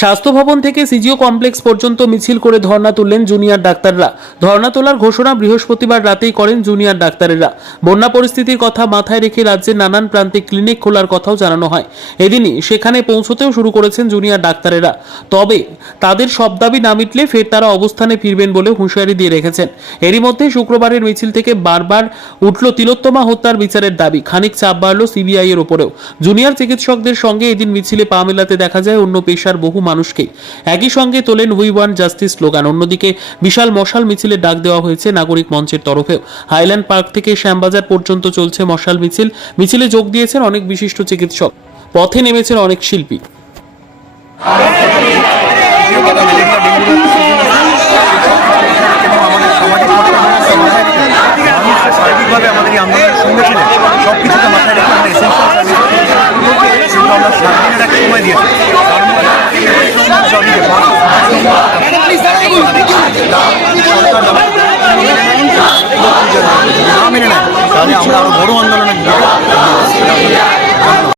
স্বাস্থ্য ভবন থেকে সিজিও কমপ্লেক্স পর্যন্ত মিছিল করে ধর্ণা তুললেন জুনিয়র ডাক্তাররা। ধর্ণা তোলার ঘোষণা বৃহস্পতিবার রাতেই করেন জুনিয়র ডাক্তারেরা। বন্যা পরিস্থিতির কথা মাথায় রেখে রাজ্যের নানান প্রান্তে ক্লিনিক খোলার কথাও জানানো হয়। এদিনই সেখানে পৌঁছতেও শুরু করেছেন জুনিয়র ডাক্তারেরা। তবে তাদের সব দাবি না মিটলে ফের তারা অবস্থানে ফিরবেন বলে হুঁশিয়ারি দিয়ে রেখেছেন। এরই মধ্যে শুক্রবারের মিছিল থেকে বারবার উঠল তিলোত্তমা হত্যার বিচারের দাবি। খানিক চাপ বাড়ল সিবিআই এর ওপরেও। জুনিয়র চিকিৎসকদের সঙ্গে এদিন মিছিলে পা মেলাতে দেখা যায়, অন্য পেশার বহু মানুষকেই একই সঙ্গে তোলেন উই ওয়ান জাস্টিস স্লোগান অন্যদিকে বিশাল মশাল মিছিলের ডাক দেওয়া হয়েছে নাগরিক মঞ্চের তরফেও। হাইল্যান্ড পার্ক থেকে শ্যামবাজার পর্যন্ত চলছে মশাল মিছিল। মিছিলে যোগ দিয়েছেন অনেক বিশিষ্ট চিকিৎসক। পথে নেমেছেন অনেক শিল্পী। শারীরিকভাবে আমাদের এই আন্দোলনের সঙ্গে ছিলেন। সব মাথায় রেখে আমরা এসেন্সিয়াল মেনে নেয় তাহলে আমরা আরও বড় আন্দোলনে